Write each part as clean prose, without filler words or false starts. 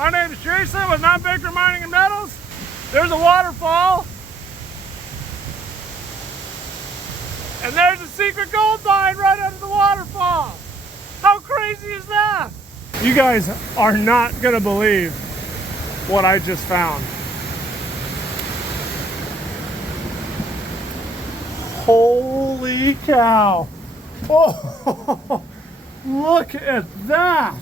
My name is Jason with Non-Baker Mining and Metals. There's a waterfall. And there's a secret gold mine right under the waterfall. How crazy is that? You guys are not gonna believe what I just found. Holy cow. Oh, look at that.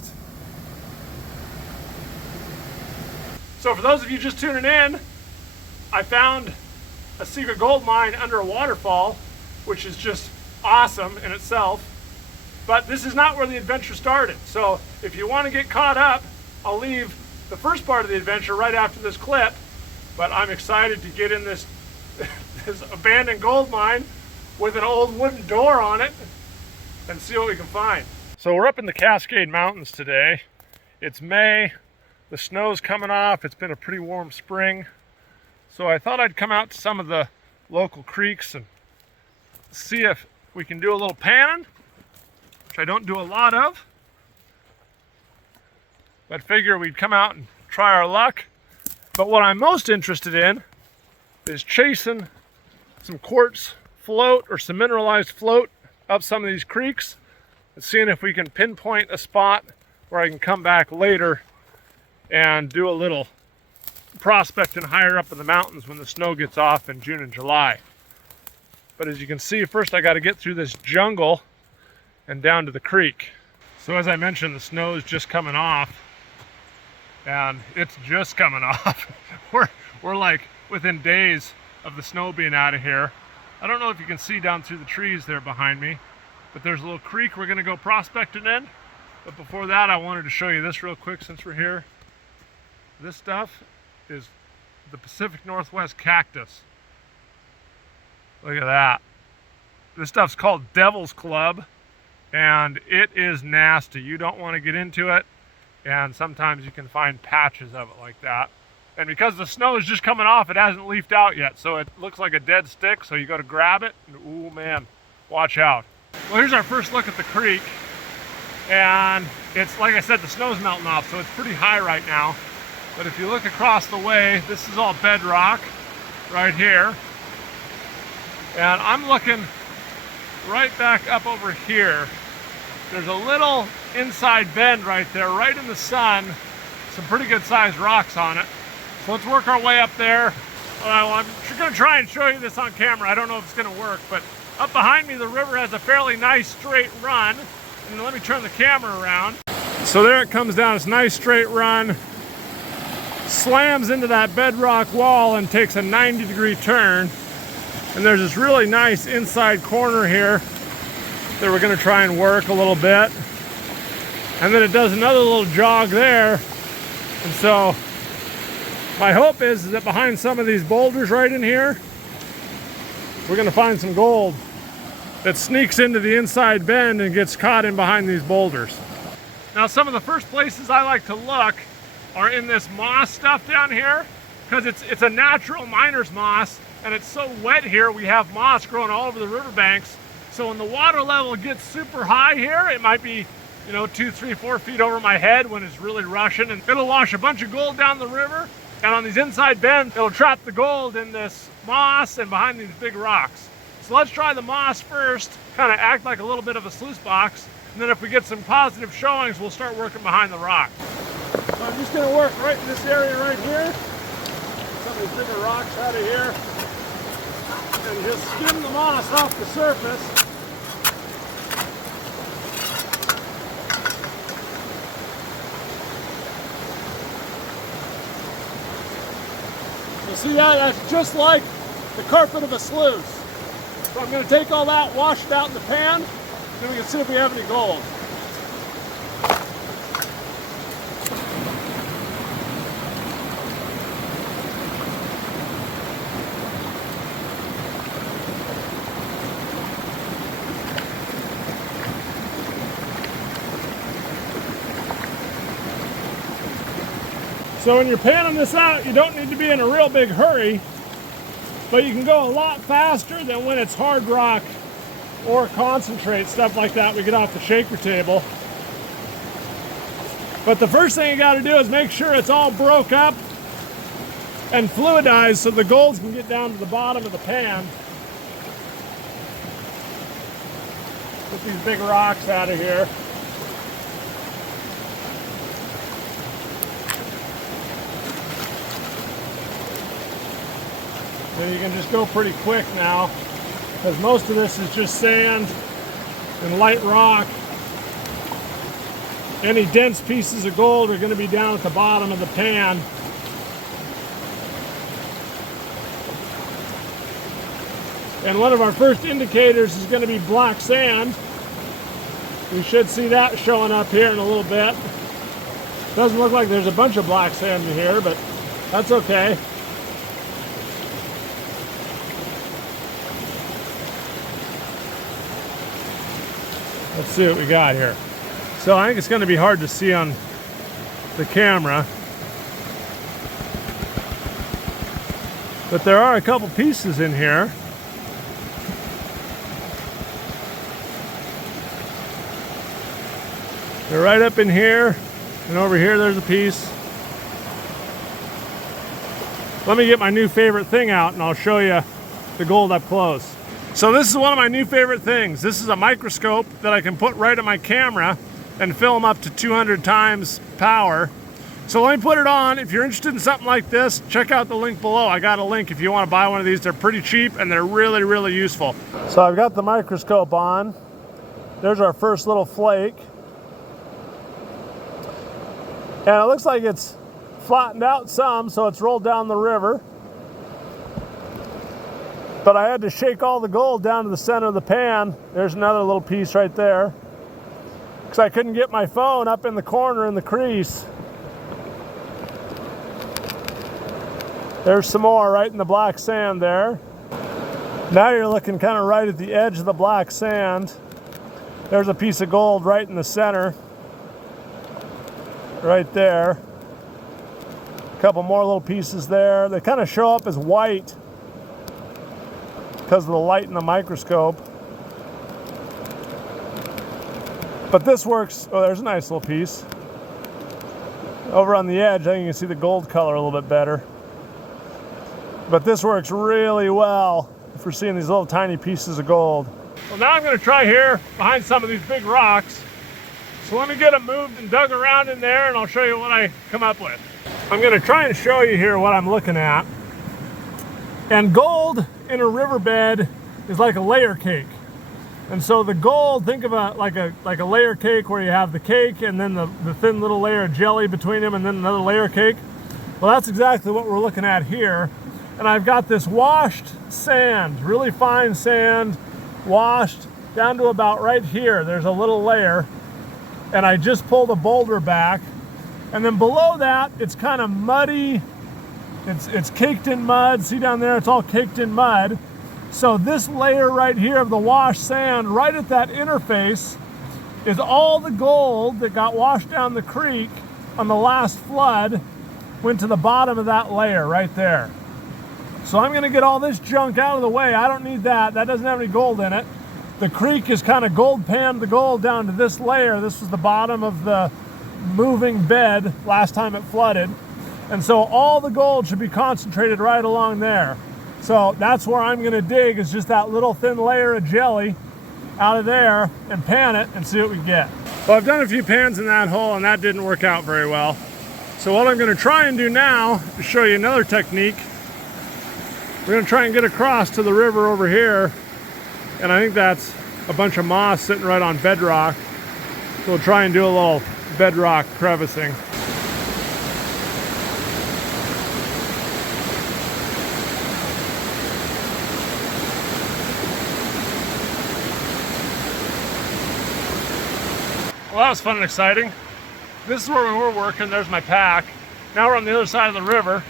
So for those of you just tuning in, I found a secret gold mine under a waterfall, which is just awesome in itself. But this is not where the adventure started. So if you want to get caught up, I'll leave the first part of the adventure right after this clip. But I'm excited to get in this, this abandoned gold mine with an old wooden door on it and see what we can find. So we're up in the Cascade Mountains today. It's May, the snow's coming off. It's been a pretty warm spring. So I thought I'd come out to some of the local creeks and see if we can do a little panning, which I don't do a lot of. But figure we'd come out and try our luck. But what I'm most interested in is chasing some quartz float or some mineralized float up some of these creeks and seeing if we can pinpoint a spot where I can come back later and do a little prospecting higher up in the mountains when the snow gets off in June and July. But as you can see, first I got to get through this jungle and down to the creek. So as I mentioned, the snow is just coming off, and it's just coming off. We're like within days of the snow being out of here. I don't know if you can see down through the trees there behind me, but there's a little creek we're gonna go prospecting in. But before that, I wanted to show you this real quick since we're here. This stuff is the Pacific Northwest cactus. Look at that. This stuff's called Devil's Club, and it is nasty. You don't want to get into it, and sometimes you can find patches of it like that. And because the snow is just coming off, it hasn't leafed out yet, so it looks like a dead stick, so you go to grab it, and ooh man, watch out. Well, here's our first look at the creek, and it's, like I said, the snow's melting off, so it's pretty high right now. But if you look across the way, this is all bedrock right here. And I'm looking right back up over here. There's a little inside bend right there, right in the sun. Some pretty good sized rocks on it. So let's work our way up there. Well, I'm gonna try and show you this on camera. I don't know if it's gonna work, but up behind me, the river has a fairly nice straight run. And let me turn the camera around. So there it comes down, it's a nice straight run. Slams into that bedrock wall and takes a 90-degree turn. And there's this really nice inside corner here that we're gonna try and work a little bit. And then it does another little jog there. And so my hope is that behind some of these boulders right in here, we're gonna find some gold that sneaks into the inside bend and gets caught in behind these boulders. Now, some of the first places I like to look are in this moss stuff down here, because it's a natural miner's moss, and it's so wet here, we have moss growing all over the riverbanks. So when the water level gets super high here, it might be, you know, 2, 3, 4 feet over my head when it's really rushing, and it'll wash a bunch of gold down the river. And on these inside bends, it'll trap the gold in this moss and behind these big rocks. So let's try the moss first, kind of act like a little bit of a sluice box, and then if we get some positive showings, we'll start working behind the rock. So I'm just gonna work right in this area right here. Some of these bigger rocks out of here. And just skim the moss off the surface. You see that? That's just like the carpet of a sluice. So I'm going to take all that, wash it out in the pan, then we can see if we have any gold. So when you're panning this out, you don't need to be in a real big hurry, but you can go a lot faster than when it's hard rock or concentrate, stuff like that we get off the shaker table. But the first thing you got to do is make sure it's all broke up and fluidized so the gold can get down to the bottom of the pan. Get these big rocks out of here. Then you can just go pretty quick now, because most of this is just sand and light rock. Any dense pieces of gold are going to be down at the bottom of the pan. And one of our first indicators is going to be black sand. We should see that showing up here in a little bit. Doesn't look like there's a bunch of black sand in here, but that's okay. Let's see what we got here. So I think it's going to be hard to see on the camera, but there are a couple pieces in here. They're right up in here, and over here there's a piece. Let me get my new favorite thing out and I'll show you the gold up close. So this is one of my new favorite things. This is a microscope that I can put right at my camera and film up to 200 times power. So let me put it on. If you're interested in something like this, check out the link below. I got a link if you want to buy one of these. They're pretty cheap and they're really, really useful. So I've got the microscope on. There's our first little flake. And it looks like it's flattened out some, so it's rolled down the river. But I had to shake all the gold down to the center of the pan. There's another little piece right there, because I couldn't get my phone up in the corner in the crease. There's some more right in the black sand there. Now you're looking kind of right at the edge of the black sand. There's a piece of gold right in the center. Right there. A couple more little pieces there. They kind of show up as white because of the light in the microscope. But this works. Oh, there's a nice little piece. Over on the edge, I think you can see the gold color a little bit better. But this works really well for seeing these little tiny pieces of gold. Well, now I'm going to try here behind some of these big rocks. So let me get them moved and dug around in there, and I'll show you what I come up with. I'm going to try and show you here what I'm looking at. And gold in a riverbed is like a layer cake. And so the gold, think of it like a layer cake where you have the cake and then the thin little layer of jelly between them and then another layer cake. Well, that's exactly what we're looking at here. And I've got this washed sand, really fine sand, washed down to about right here. There's a little layer. And I just pulled a boulder back. And then below that, it's kind of muddy. It's caked in mud. See down there, it's all caked in mud. So this layer right here of the washed sand, right at that interface, is all the gold that got washed down the creek on the last flood, went to the bottom of that layer right there. So I'm gonna get all this junk out of the way. I don't need that. That doesn't have any gold in it. The creek is kind of gold panned the gold down to this layer. This was the bottom of the moving bed last time it flooded. And so all the gold should be concentrated right along there. So that's where I'm gonna dig, is just that little thin layer of jelly out of there and pan it and see what we get. Well, I've done a few pans in that hole and that didn't work out very well. So what I'm gonna try and do now is show you another technique. We're gonna try and get across to the river over here. And I think that's a bunch of moss sitting right on bedrock. So we'll try and do a little bedrock crevicing. Well, that was fun and exciting. This is where we were working. There's my pack. Now we're on the other side of the river.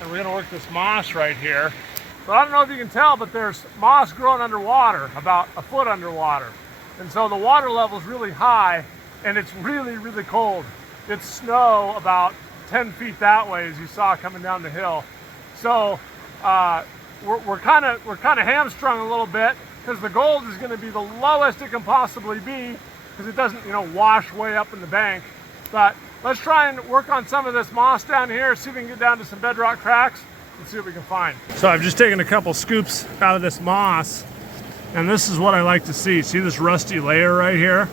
And we're gonna work this moss right here. So I don't know if you can tell, but there's moss growing underwater, about a foot underwater. And so the water level is really high and it's really, really cold. It's snow about 10 feet that way, as you saw coming down the hill. So we're kind of hamstrung a little bit because the gold is going to be the lowest it can possibly be because it doesn't, wash way up in the bank. But let's try and work on some of this moss down here, see if we can get down to some bedrock cracks and see what we can find. So I've just taken a couple scoops out of this moss, and this is what I like to see. See this rusty layer right here?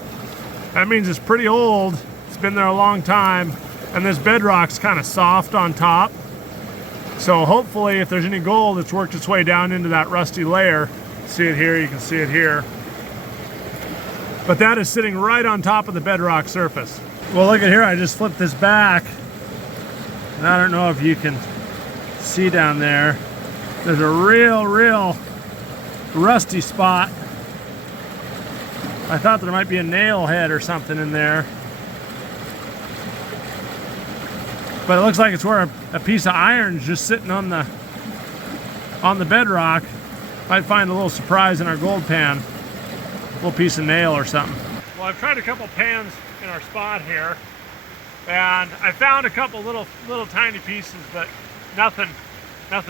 That means it's pretty old. It's been there a long time, and this bedrock's kind of soft on top. So hopefully if there's any gold, it's worked its way down into that rusty layer. See it here, you can see it here. But that is sitting right on top of the bedrock surface. Well, look at here, I just flipped this back. And I don't know if you can see down there. There's a real rusty spot. I thought there might be a nail head or something in there. But it looks like it's where a piece of iron's just sitting on the bedrock. Might find a little surprise in our gold pan. A little piece of nail or something. Well, I've tried a couple pans in our spot here, and I found a couple little tiny pieces, but nothing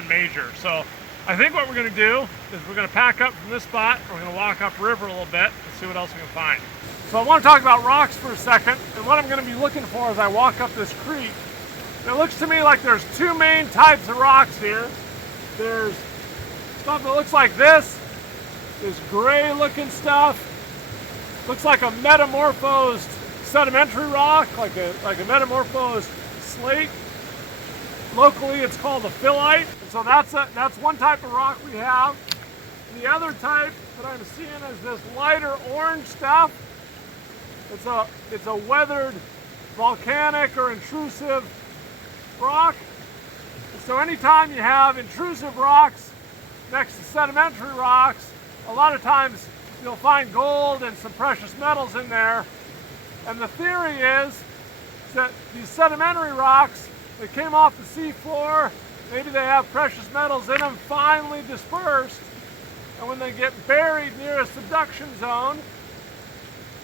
major. So I think what we're going to do is we're going to pack up from this spot. We're going to walk upriver a little bit and see what else we can find. So I want to talk about rocks for a second, and what I'm going to be looking for as I walk up this creek. It looks to me like there's two main types of rocks here. There's stuff that looks like this gray looking stuff. Looks like a metamorphosed sedimentary rock, like a metamorphosed slate. Locally it's called a phyllite. And so that's one type of rock we have. And the other type that I'm seeing is this lighter orange stuff. It's a weathered volcanic or intrusive rock. And so anytime you have intrusive rocks next to sedimentary rocks, a lot of times you'll find gold and some precious metals in there. And the theory is that these sedimentary rocks, they came off the seafloor, maybe they have precious metals in them, finely dispersed, and when they get buried near a subduction zone,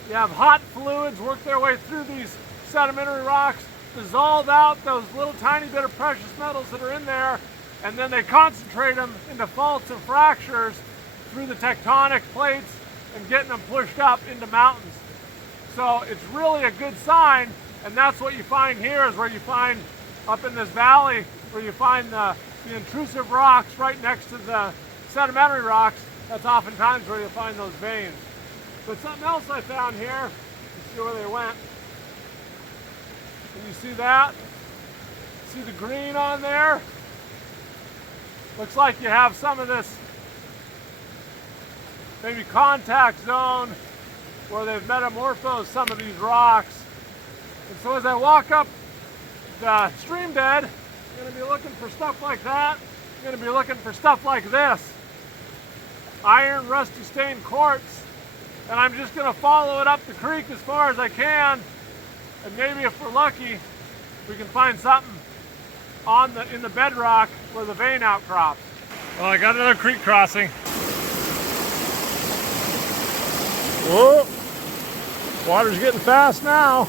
you have hot fluids work their way through these sedimentary rocks, dissolve out those little tiny bit of precious metals that are in there, and then they concentrate them into faults and fractures through the tectonic plates and getting them pushed up into mountains. So it's really a good sign, and that's what you find here, is where you find up in this valley, where you find the intrusive rocks right next to the sedimentary rocks. That's oftentimes where you'll find those veins. But something else I found here, you see where they went. Can you see that? See the green on there? Looks like you have some of this maybe contact zone where they've metamorphosed some of these rocks. And so as I walk up the stream bed, I'm going to be looking for stuff like that. I'm going to be looking for stuff like this. Iron rusty stained quartz. And I'm just going to follow it up the creek as far as I can. And maybe if we're lucky, we can find something in the bedrock where the vein outcrops. Well, I got another creek crossing. Whoa, water's getting fast now.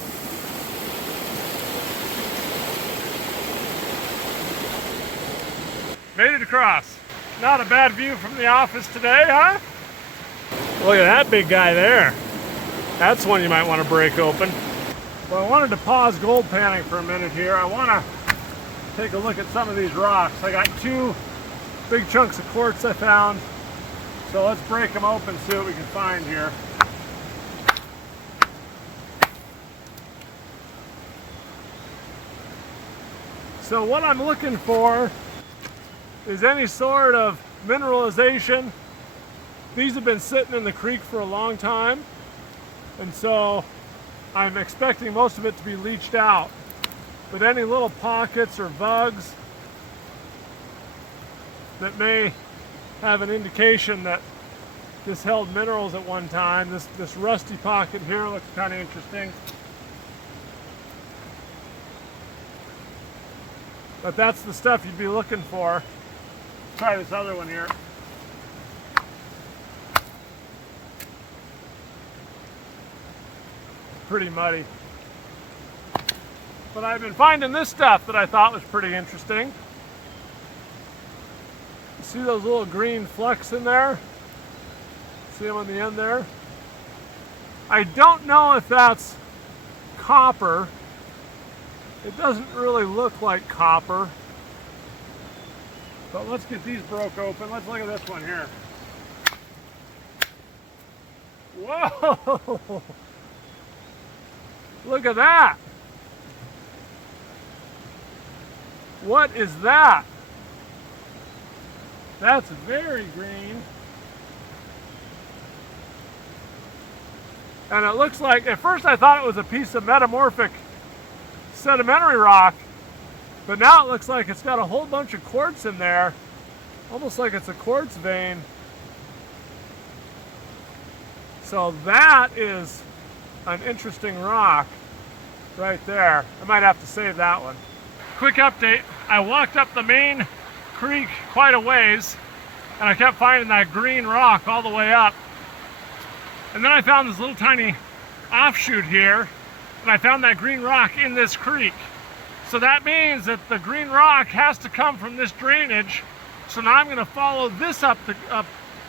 Made it across. Not a bad view from the office today, huh? Look at that big guy there. That's one you might want to break open. Well, I wanted to pause gold panning for a minute here. I want to take a look at some of these rocks. I got two big chunks of quartz I found. So let's break them open, see what we can find here. So what I'm looking for is any sort of mineralization. These have been sitting in the creek for a long time, and so I'm expecting most of it to be leached out. But any little pockets or vugs that may have an indication that this held minerals at one time. This rusty pocket here looks kind of interesting. But that's the stuff you'd be looking for. Try this other one here. Pretty muddy. But I've been finding this stuff that I thought was pretty interesting. You see those little green flecks in there? See them on the end there? I don't know if that's copper, It doesn't really look like copper. But let's get these broke open. Let's look at this one here. Whoa! Look at that! What is that? That's very green. And it looks like, at first I thought it was a piece of metamorphic sedimentary rock, but now it looks like it's got a whole bunch of quartz in there, almost like it's a quartz vein. So that is an interesting rock right there. I might have to save that one. Quick update, I walked up the main creek quite a ways and I kept finding that green rock all the way up. And then I found this little tiny offshoot here and I found that green rock in this creek. So that means that the green rock has to come from this drainage. So now I'm gonna follow this up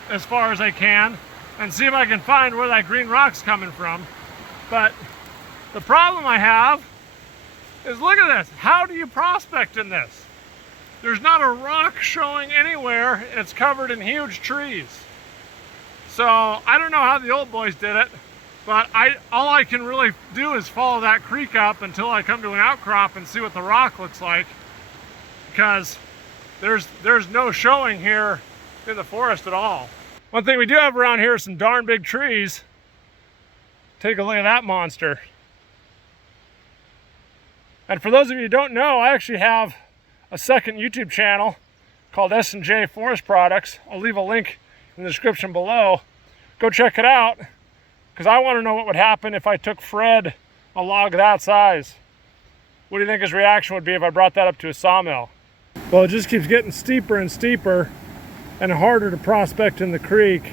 as far as I can and see if I can find where that green rock's coming from. But the problem I have is, look at this. How do you prospect in this? There's not a rock showing anywhere. It's covered in huge trees. So I don't know how the old boys did it, but all I can really do is follow that creek up until I come to an outcrop and see what the rock looks like, because there's no showing here in the forest at all. One thing we do have around here is some darn big trees. Take a look at that monster. And for those of you who don't know, I actually have a second YouTube channel called S&J Forest Products. I'll leave a link in the description below. Go check it out, because I want to know what would happen if I took Fred a log that size. What do you think his reaction would be if I brought that up to a sawmill? Well, it just keeps getting steeper and steeper and harder to prospect in the creek.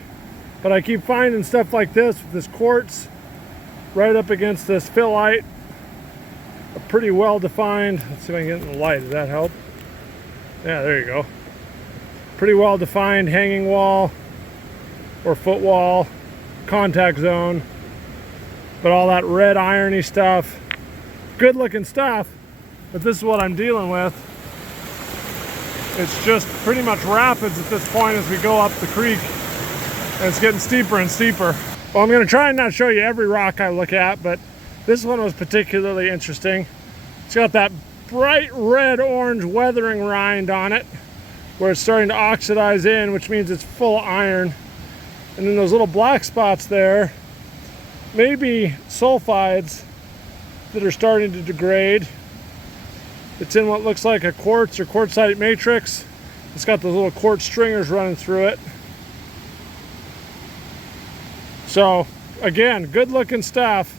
But I keep finding stuff like this, with this quartz right up against this phyllite. A pretty well defined, let's see if I can get in the light, does that help? Yeah, there you go. Pretty well defined hanging wall or footwall, contact zone. But all that red irony stuff, good looking stuff, but this is what I'm dealing with. It's just pretty much rapids at this point as we go up the creek, and it's getting steeper and steeper. Well, I'm gonna try and not show you every rock I look at, but this one was particularly interesting. It's got that bright red-orange weathering rind on it, where it's starting to oxidize in, which means it's full of iron. And then those little black spots there, maybe sulfides that are starting to degrade. It's in what looks like a quartz or quartzite matrix. It's got those little quartz stringers running through it. So, again, good looking stuff.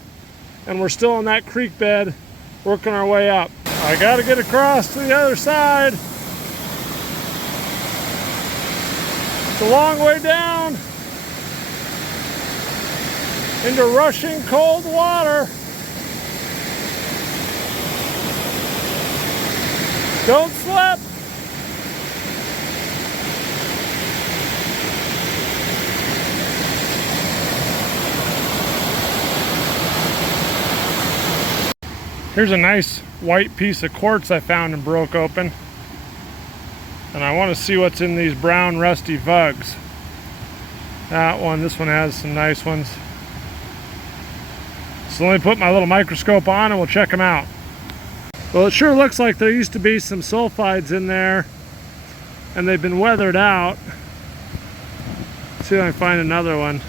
And we're still in that creek bed, working our way up. I gotta get across to the other side. It's a long way down into rushing cold water. Don't slip. Here's a nice white piece of quartz I found and broke open. And I want to see what's in these brown rusty vugs. That one, this one has some nice ones. So let me put my little microscope on and we'll check them out. Well, it sure looks like there used to be some sulfides in there and they've been weathered out. Let's see if I can find another one.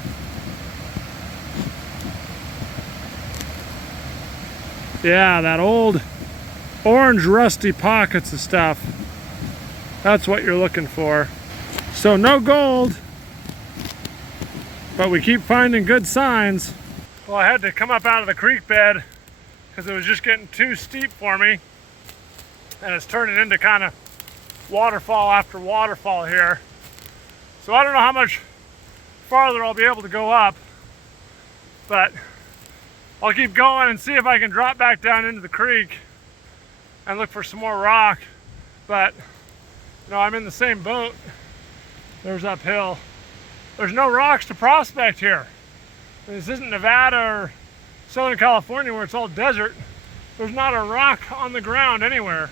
Yeah, that old orange rusty pockets of stuff. That's what you're looking for. So no gold, but we keep finding good signs. Well, I had to come up out of the creek bed because it was just getting too steep for me. And it's turning into kind of waterfall after waterfall here. So I don't know how much farther I'll be able to go up, but I'll keep going and see if I can drop back down into the creek and look for some more rock. But, you know, I'm in the same boat. There's uphill. There's no rocks to prospect here. This isn't Nevada or Southern California where it's all desert. there's not a rock on the ground anywhere.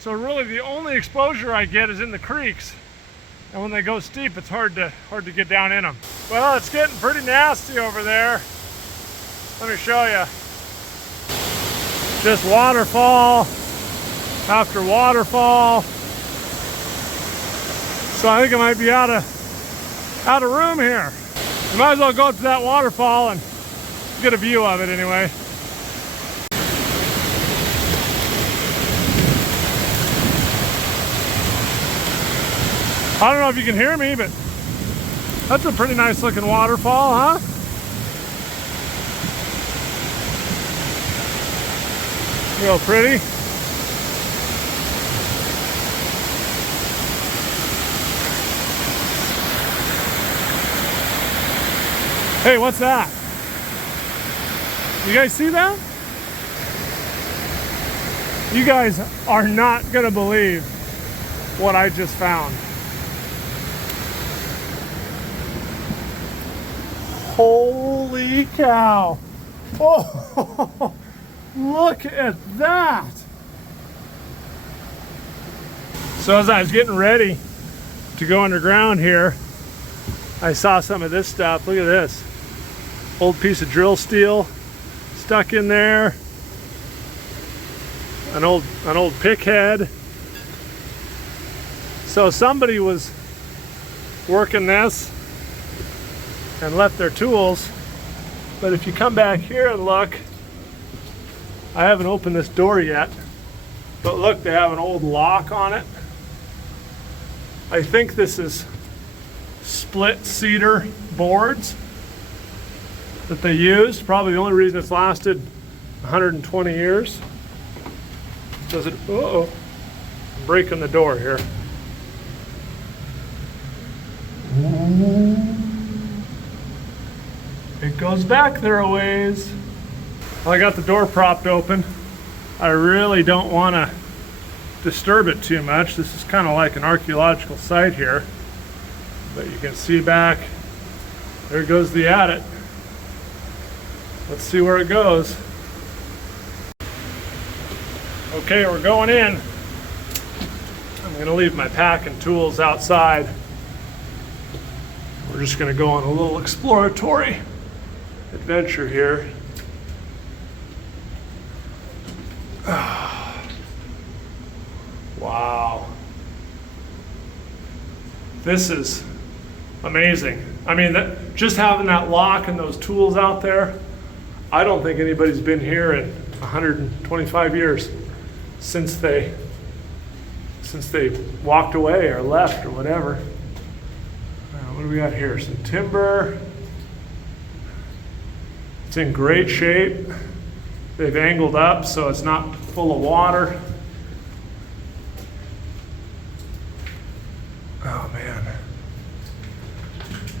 So really the only exposure I get is in the creeks. And when they go steep, it's hard to get down in them. Well, it's getting pretty nasty over there. Let me show you. Just waterfall after waterfall. So I think I might be out of room here. You might as well go up to that waterfall and get a view of it anyway. I don't know if you can hear me, but that's a pretty nice looking waterfall, huh? Real pretty. Hey, what's that? You guys see that? You guys are not gonna believe what I just found. Holy cow. Oh, look at that. So as I was getting ready to go underground here, I saw some of this stuff. Look at this. Old piece of drill steel stuck in there. An old pick head. So somebody was working this and left their tools. But if you come back here and look, I haven't opened this door yet, but look, they have an old lock on it. I think this is split cedar boards that they used. Probably the only reason it's lasted 120 years. Does it, uh-oh, I'm breaking the door here. Ooh. It goes back there a ways. Well, I got the door propped open. I really don't want to disturb it too much. This is kind of like an archaeological site here. But you can see back, there goes the adit. Let's see where it goes. Okay, we're going in. I'm going to leave my pack and tools outside. We're just going to go on a little exploratory adventure here. Wow. This is amazing. I mean, just having that lock and those tools out there, I don't think anybody's been here in 125 years since they walked away or left or whatever. What do we got here? Some timber. It's in great shape. They've angled up so it's not full of water. Oh man.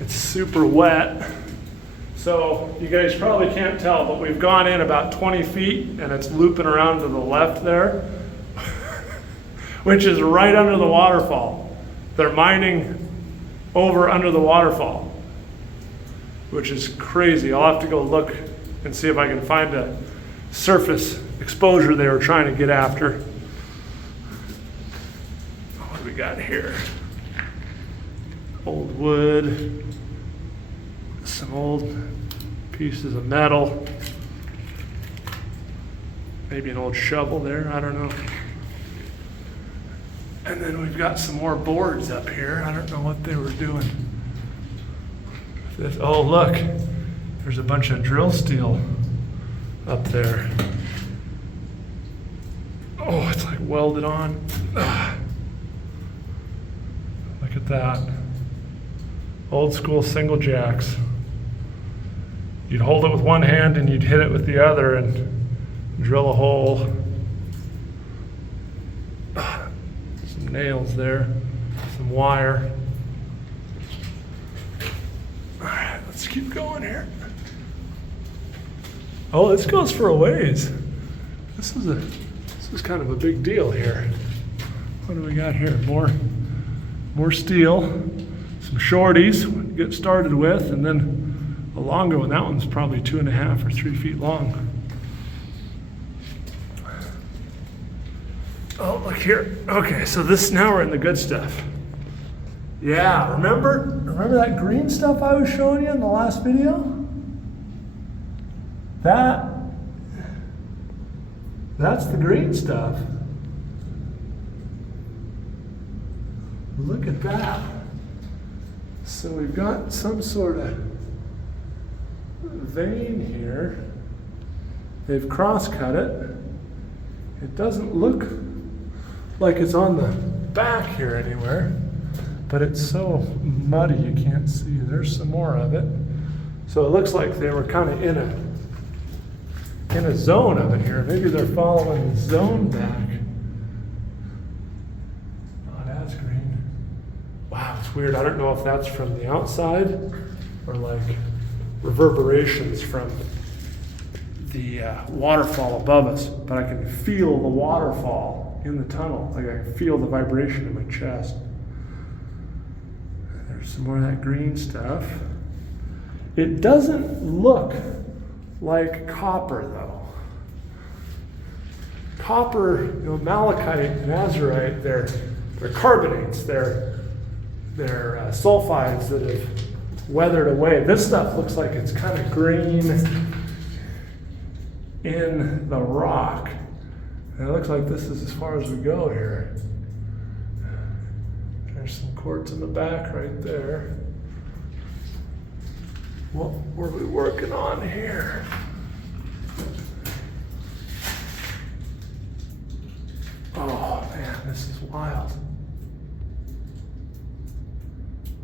It's super wet. So you guys probably can't tell, but we've gone in about 20 feet and it's looping around to the left there, which is right under the waterfall. They're mining over under the waterfall, which is crazy. I'll have to go look and see if I can find a surface exposure they were trying to get after. What do we got here? Old wood, some old pieces of metal, maybe an old shovel there, I don't know. And then we've got some more boards up here. I don't know what they were doing. Oh look, there's a bunch of drill steel up there. Oh, it's like welded on. Ugh. Look at that. Old school single jacks. You'd hold it with one hand and you'd hit it with the other and drill a hole. Some nails there, some wire. All right, let's keep going here. Oh, this goes for a ways. This is kind of a big deal here. What do we got here? More steel, some shorties to get started with, and then a longer one. That one's probably 2.5 or 3 feet long. Oh, look here. Okay, so now we're in the good stuff. Yeah, remember that green stuff I was showing you in the last video? That's the green stuff. Look at that. So we've got some sort of vein here. They've cross-cut it. It doesn't look like it's on the back here anywhere, but it's so muddy you can't see. There's some more of it. So it looks like they were kind of in a zone of it here. Maybe they're following the zone back. Not as green. Wow, it's weird. I don't know if that's from the outside or like reverberations from the waterfall above us, but I can feel the waterfall in the tunnel. Like I can feel the vibration in my chest. There's some more of that green stuff. It doesn't look like copper though. Copper, malachite and azurite, they're carbonates, they're sulfides that have weathered away. This stuff looks like it's kind of green in the rock. And it looks like this is as far as we go here. There's some quartz in the back right there. What were we working on here? Oh man, this is wild.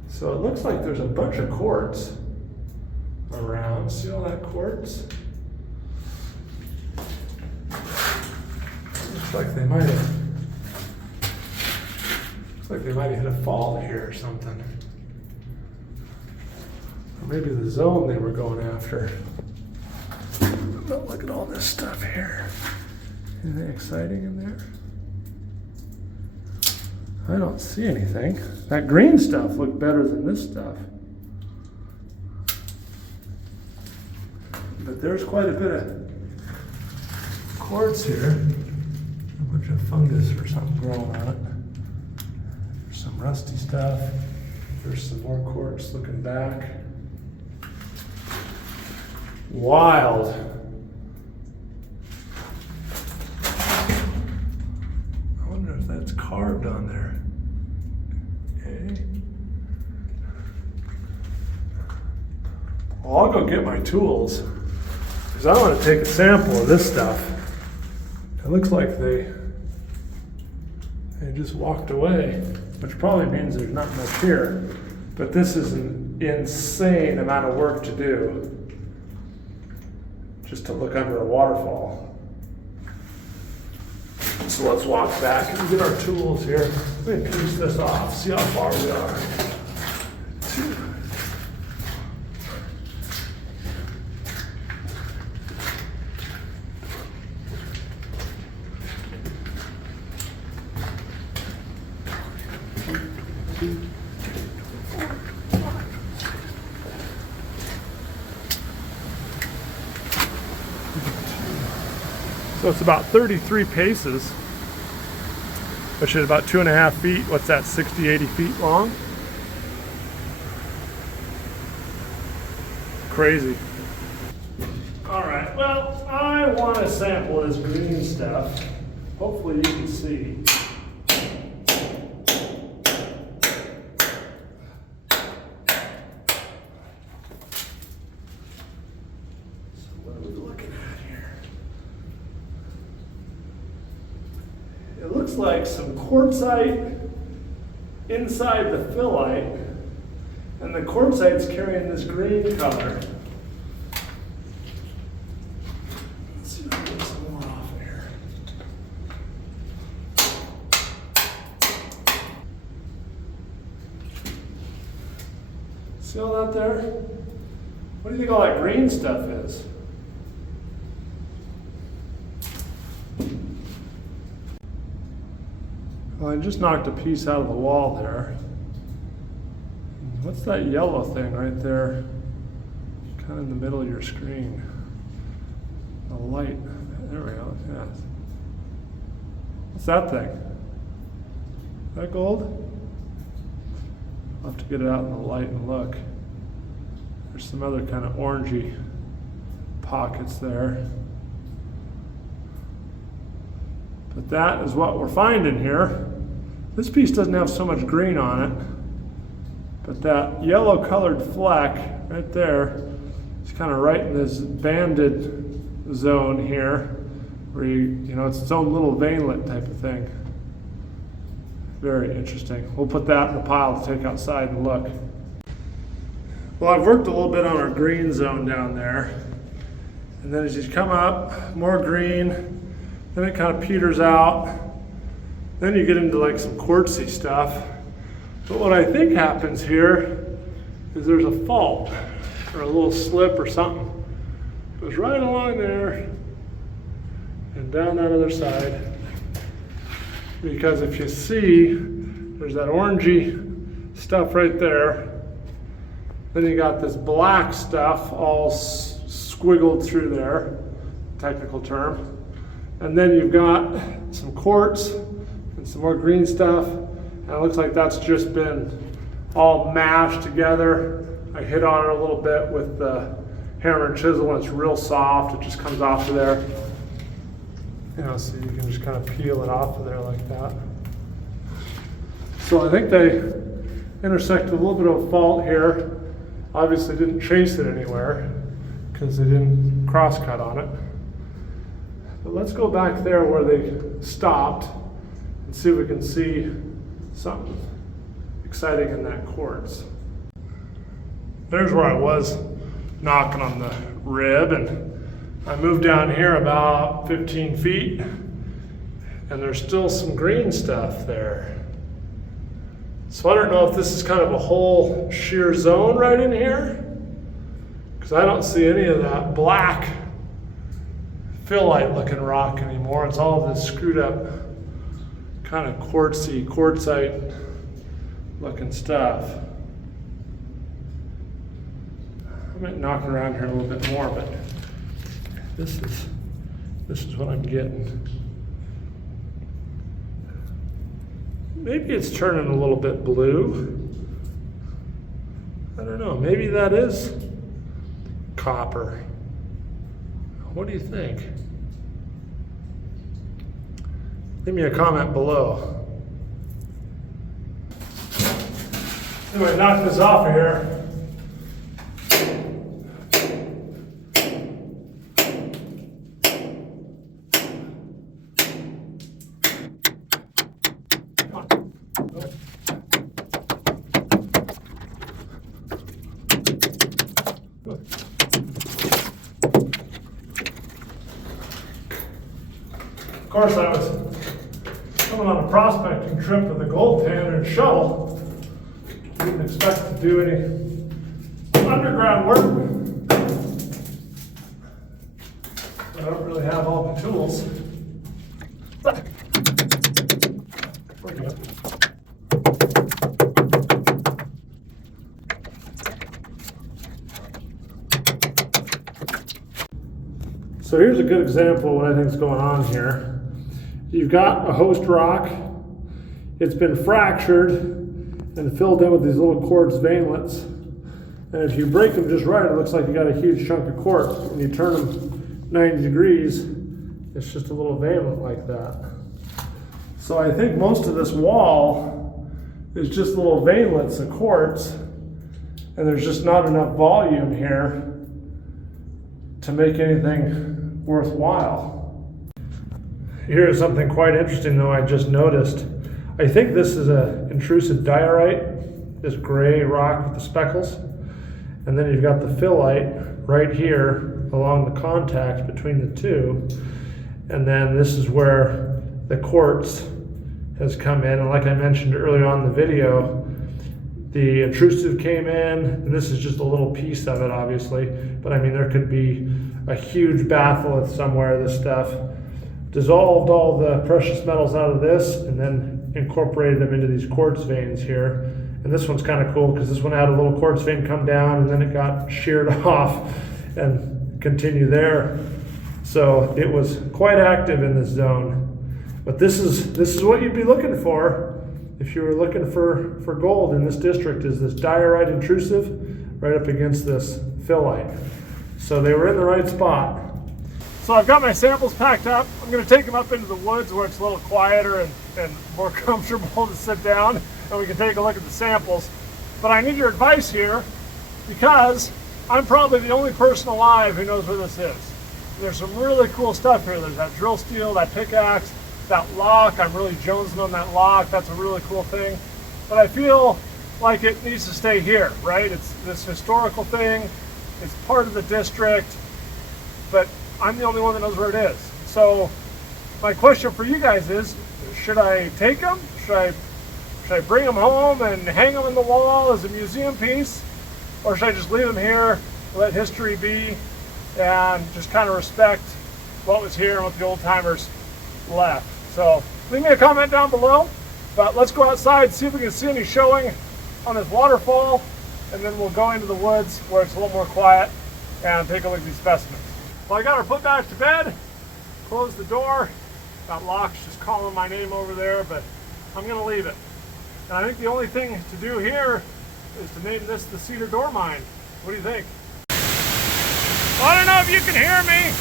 So it looks like there's a bunch of quartz around. See all that quartz? Looks like they might have hit a fall here or something. Or maybe the zone they were going after. But look at all this stuff here. Anything exciting in there? I don't see anything. That green stuff looked better than this stuff. But there's quite a bit of quartz here. A bunch of fungus or something growing on it. There's some rusty stuff. There's some more quartz looking back. Wild. I wonder if that's carved on there. Okay. Well, I'll go get my tools because I want to take a sample of this stuff. It looks like they just walked away, which probably means there's not much here. But this is an insane amount of work to do just to look under a waterfall. So let's walk back and get our tools here. Let me piece this off, see how far we are. So it's about 33 paces, which is about 2.5 feet. What's that, 60, 80 feet long? Crazy. All right, well, I want to sample this green stuff. Hopefully you can see. It looks like some quartzite inside the phyllite, and the quartzite's carrying this green color. Let's see if I can get some more off here. See all that there? What do you think all that green stuff is? Well, I just knocked a piece out of the wall there. What's that yellow thing right there? Kind of in the middle of your screen. The light. There we go. Yeah. What's that thing? Is that gold? I'll have to get it out in the light and look. There's some other kind of orangey pockets there. But that is what we're finding here. This piece doesn't have so much green on it, but that yellow colored fleck right there is kind of right in this banded zone here, where you know, it's its own little veinlet type of thing. Very interesting. We'll put that in the pile to take outside and look. Well, I've worked a little bit on our green zone down there. And then as you come up, more green, then it kind of peters out. Then you get into like some quartzy stuff. But what I think happens here is there's a fault or a little slip or something. It goes right along there and down that other side. Because if you see, there's that orangey stuff right there. Then you got this black stuff all squiggled through there, technical term. And then you've got some quartz and some more green stuff. And it looks like that's just been all mashed together. I hit on it a little bit with the hammer and chisel, and it's real soft. It just comes off of there. You know, so you can just kind of peel it off of there like that. So I think they intersected a little bit of a fault here. Obviously didn't chase it anywhere because they didn't cross cut on it. But let's go back there where they stopped and see if we can see something exciting in that quartz. There's where I was knocking on the rib, and I moved down here about 15 feet, and there's still some green stuff there. So I don't know if this is kind of a whole shear zone right in here, because I don't see any of that black phyllite looking rock anymore. It's all this screwed up kind of quartzy, quartzite looking stuff. I might knock around here a little bit more, but this is what I'm getting. Maybe it's turning a little bit blue. I don't know, maybe that is copper. What do you think? Leave me a comment below. Anyway, knock this off of here. Of course, I was coming on a prospecting trip with a gold pan and shovel. Didn't expect to do any underground work. I don't really have all the tools. But we're good. So here's a good example of what I think is going on here. You've got a host rock. It's been fractured and filled in with these little quartz veinlets. And if you break them just right, it looks like you got a huge chunk of quartz. When you turn them 90 degrees, it's just a little veinlet like that. So I think most of this wall is just little veinlets of quartz, and there's just not enough volume here to make anything worthwhile. Here's something quite interesting though I just noticed. I think this is an intrusive diorite, this gray rock with the speckles. And then you've got the phyllite right here along the contacts between the two. And then this is where the quartz has come in. And like I mentioned earlier on in the video, the intrusive came in, and this is just a little piece of it obviously. But I mean, there could be a huge batholith somewhere, this stuff. Dissolved all the precious metals out of this and then incorporated them into these quartz veins here. And this one's kind of cool because this one had a little quartz vein come down and then it got sheared off and continue there. So it was quite active in this zone. But this is what you'd be looking for if you were looking for gold in this district, is this diorite intrusive right up against this phyllite. So they were in the right spot. So I've got my samples packed up. I'm going to take them up into the woods where it's a little quieter and more comfortable to sit down, and we can take a look at the samples. But I need your advice here, because I'm probably the only person alive who knows where this is. There's some really cool stuff here. There's that drill steel, that pickaxe, that lock. I'm really jonesing on that lock. That's a really cool thing. But I feel like it needs to stay here, right? It's this historical thing. It's part of the district, but I'm the only one that knows where it is. So my question for you guys is, should I take them? Should I bring them home and hang them on the wall as a museum piece? Or should I just leave them here, let history be, and just kind of respect what was here and what the old timers left? So leave me a comment down below, but let's go outside, see if we can see any showing on this waterfall, and then we'll go into the woods where it's a little more quiet and take a look at these specimens. Well, I got her put back to bed, closed the door. That lock's just calling my name over there, but I'm gonna leave it. And I think the only thing to do here is to name this the Cedar Door Mine. What do you think? Well, I don't know if you can hear me,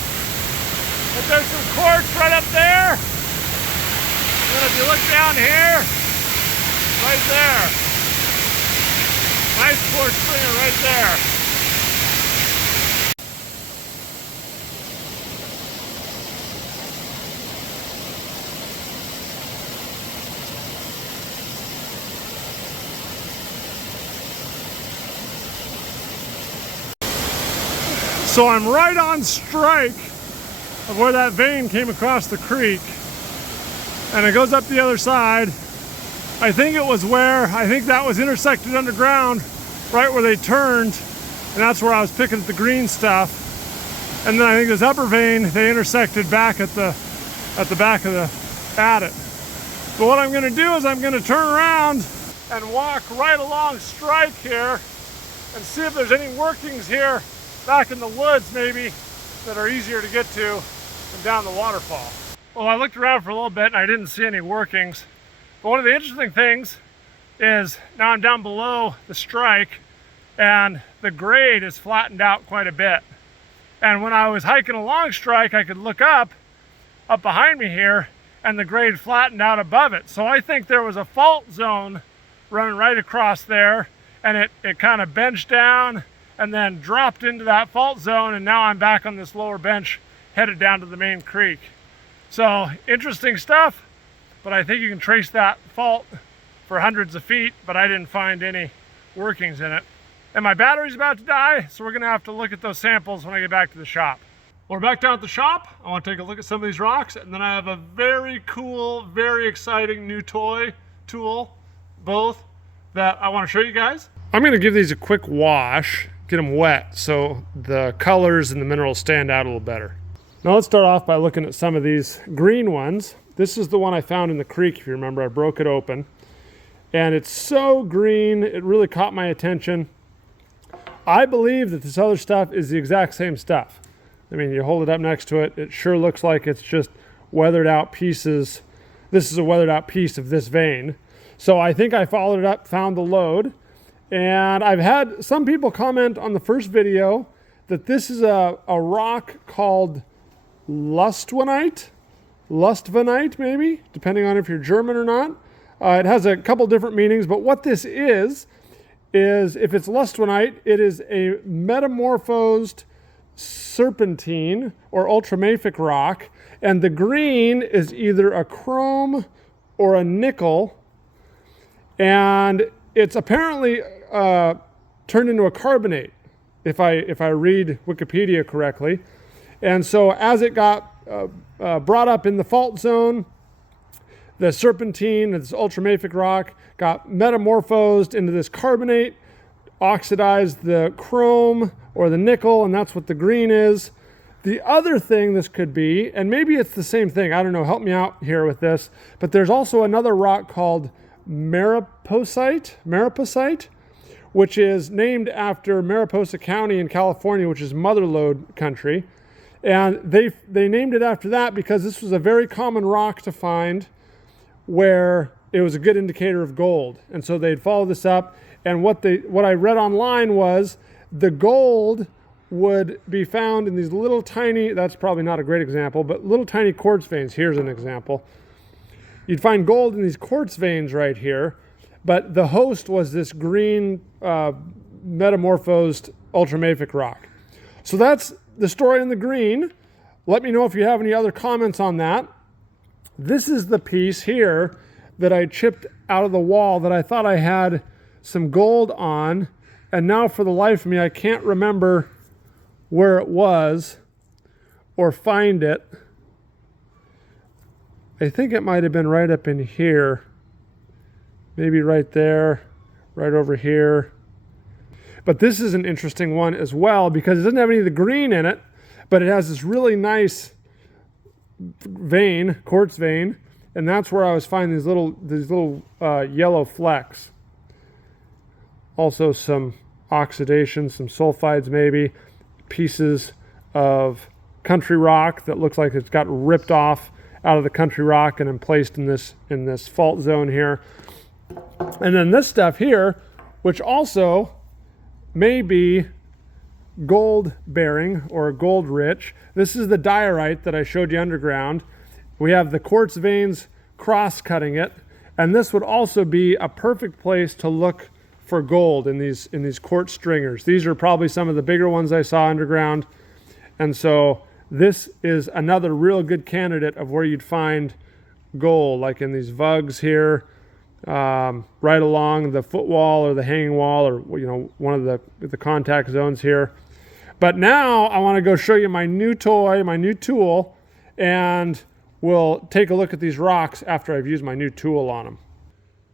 but there's some quartz right up there. And then if you look down here, right there, nice quartz springer right there. So I'm right on strike of where that vein came across the creek, and it goes up the other side. I think it was I think that was intersected underground, right where they turned, and that's where I was picking at the green stuff. And then I think this upper vein, they intersected back at the back of the adit. But what I'm gonna do is I'm gonna turn around and walk right along strike here and see if there's any workings here back in the woods maybe that are easier to get to than down the waterfall. Well, I looked around for a little bit and I didn't see any workings. But one of the interesting things is now I'm down below the strike and the grade is flattened out quite a bit. And when I was hiking along strike, I could look up behind me here, and the grade flattened out above it. So I think there was a fault zone running right across there, and it kind of benched down and then dropped into that fault zone, and now I'm back on this lower bench headed down to the main creek. So interesting stuff, but I think you can trace that fault for hundreds of feet, but I didn't find any workings in it. And my battery's about to die, so we're gonna have to look at those samples when I get back to the shop. We're back down at the shop. I want to take a look at some of these rocks, and then I have a very cool, very exciting new tool, both, that I want to show you guys. I'm gonna give these a quick wash, get them wet so the colors and the minerals stand out a little better. Now let's start off by looking at some of these green ones. This is the one I found in the creek, if you remember. I broke it open, and it's so green, it really caught my attention. I believe that this other stuff is the exact same stuff. I mean, you hold it up next to it, it sure looks like it's just weathered out pieces. This is a weathered out piece of this vein. So I think I followed it up, found the lode, and I've had some people comment on the first video that this is a rock called lustwanite maybe, depending on if you're German or not. It has a couple different meanings, but what this is if it's lustwanite, it is a metamorphosed serpentine or ultramafic rock, and the green is either a chrome or a nickel, and it's apparently turned into a carbonate, if I read Wikipedia correctly. And so as it got brought up in the fault zone, the serpentine, this ultramafic rock, got metamorphosed into this carbonate, oxidized the chrome or the nickel, and that's what the green is. The other thing this could be, and maybe it's the same thing, I don't know, help me out here with this, but there's also another rock called mariposite, which is named after Mariposa County in California, which is mother lode country. And they named it after that because this was a very common rock to find where it was a good indicator of gold. And so they'd follow this up. And what I read online was the gold would be found in these little tiny, that's probably not a great example, but little tiny quartz veins. Here's an example. You'd find gold in these quartz veins right here, but the host was this green metamorphosed ultramafic rock. So that's the story in the green. Let me know if you have any other comments on that. This is the piece here that I chipped out of the wall that I thought I had some gold on, and now for the life of me I can't remember where it was or find it. I think it might have been right up in here, maybe right there, right over here. But this is an interesting one as well because it doesn't have any of the green in it, but it has this really nice vein, quartz vein, and that's where I was finding these little yellow flecks. Also some oxidation, some sulfides maybe, pieces of country rock that looks like it's got ripped off out of the country rock and then placed in this fault zone here. And then this stuff here, which also may be gold bearing or gold rich. This is the diorite that I showed you underground. We have the quartz veins cross cutting it, and this would also be a perfect place to look for gold in these quartz stringers. These are probably some of the bigger ones I saw underground, and so this is another real good candidate of where you'd find gold, like in these vugs here, right along the footwall or the hanging wall, or one of the contact zones here. But now I want to go show you my new toy, my new tool, and we'll take a look at these rocks after I've used my new tool on them.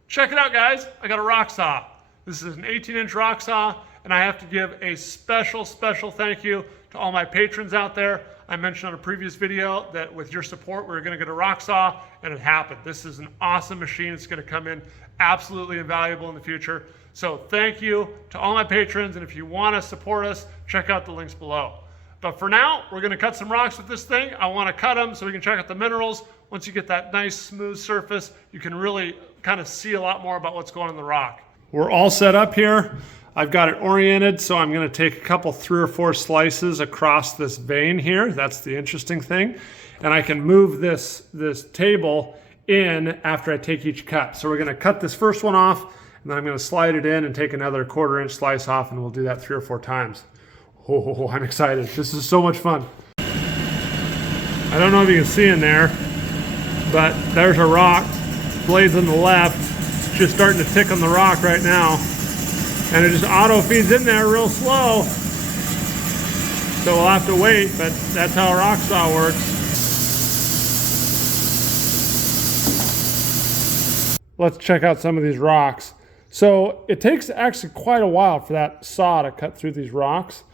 Check it out, guys. I got a rock saw. This is an 18-inch rock saw, and I have to give a special thank you to all my patrons out there. I mentioned on a previous video that with your support, we were going to get a rock saw, and it happened. This is an awesome machine. It's going to come in absolutely invaluable in the future. So thank you to all my patrons, and if you want to support us, check out the links below. But for now, we're going to cut some rocks with this thing. I want to cut them so we can check out the minerals. Once you get that nice smooth surface, you can really kind of see a lot more about what's going on in the rock. We're all set up here. I've got it oriented, so I'm going to take a couple 3 or 4 slices across this vein here. That's the interesting thing. And I can move this table in after I take each cut. So we're going to cut this first one off, and then I'm going to slide it in and take another 1/4 inch slice off, and we'll do that 3 or 4 times. Oh, I'm excited. This is so much fun. I don't know if you can see in there, but there's a rock. Blades on the left. It's just starting to tick on the rock right now. And it just auto feeds in there real slow. So we'll have to wait, but that's how a rock saw works. Let's check out some of these rocks. So it takes actually quite a while for that saw to cut through these rocks.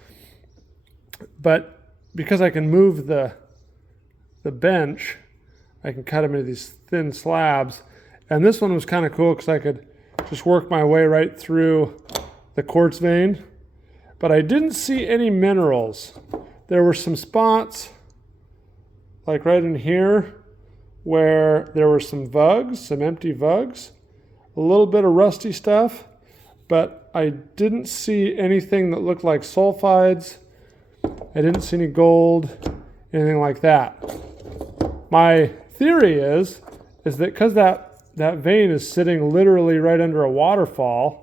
But because I can move the bench, I can cut them into these thin slabs. And this one was kind of cool because I could just work my way right through the quartz vein. But I didn't see any minerals. There were some spots, like right in here, where there were some vugs, some empty vugs, a little bit of rusty stuff, but I didn't see anything that looked like sulfides. I didn't see any gold, anything like that. My theory is that because that vein is sitting literally right under a waterfall,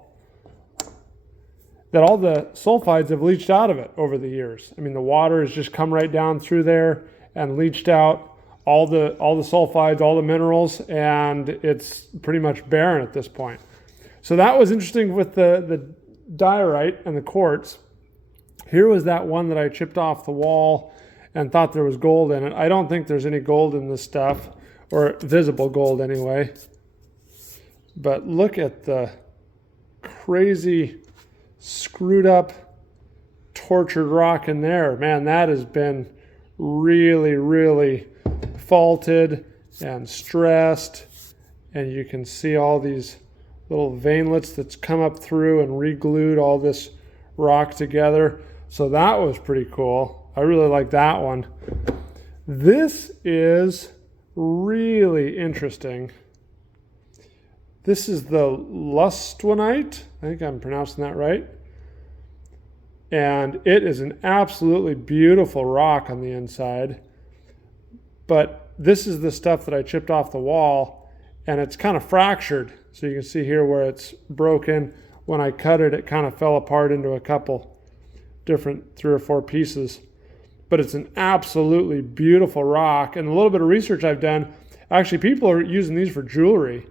that all the sulfides have leached out of it over the years. I mean, the water has just come right down through there and leached out all the sulfides, all the minerals, and it's pretty much barren at this point. So that was interesting with the diorite and the quartz. Here was that one that I chipped off the wall and thought there was gold in it. I don't think there's any gold in this stuff, or visible gold anyway. But look at the crazy screwed up, tortured rock in there. Man, that has been really faulted and stressed. And you can see all these little veinlets that's come up through and re-glued all this rock together. So that was pretty cool. I really like that one. This is really interesting. This is the lustwanite. I think I'm pronouncing that right. And it is an absolutely beautiful rock on the inside. But this is the stuff that I chipped off the wall, and it's kind of fractured. So you can see here where it's broken. When I cut it, it kind of fell apart into a couple different 3 or 4 pieces. But it's an absolutely beautiful rock. And a little bit of research I've done, actually people are using these for jewelry.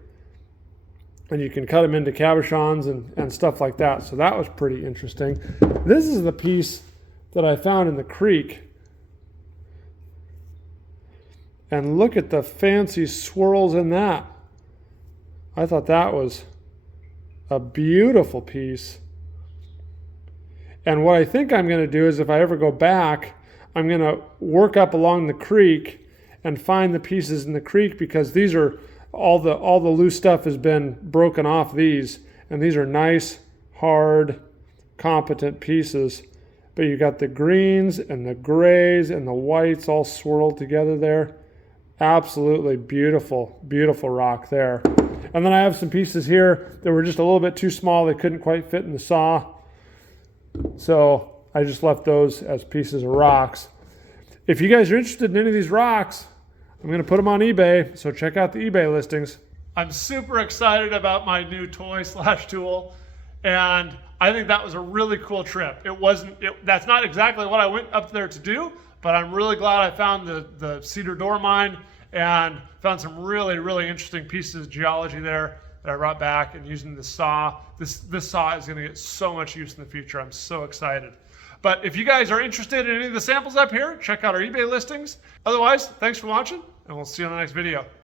And you can cut them into cabochons and stuff like that. So that was pretty interesting. This is the piece that I found in the creek. And look at the fancy swirls in that. I thought that was a beautiful piece. And what I think I'm going to do is if I ever go back, I'm going to work up along the creek and find the pieces in the creek, because these are all the loose stuff has been broken off these, and these are nice, hard, competent pieces. But you got the greens and the grays and the whites all swirled together there. Absolutely beautiful, beautiful rock there. And then I have some pieces here that were just a little bit too small. They couldn't quite fit in the saw. So I just left those as pieces of rocks. If you guys are interested in any of these rocks, I'm going to put them on eBay, so check out the eBay listings. I'm super excited about my new toy / tool, and I think that was a really cool trip. That's not exactly what I went up there to do, but I'm really glad I found the cedar door mine and found some really, really interesting pieces of geology there that I brought back, and using the saw. This saw is going to get so much use in the future. I'm so excited. But if you guys are interested in any of the samples up here, check out our eBay listings. Otherwise, thanks for watching, and we'll see you on the next video.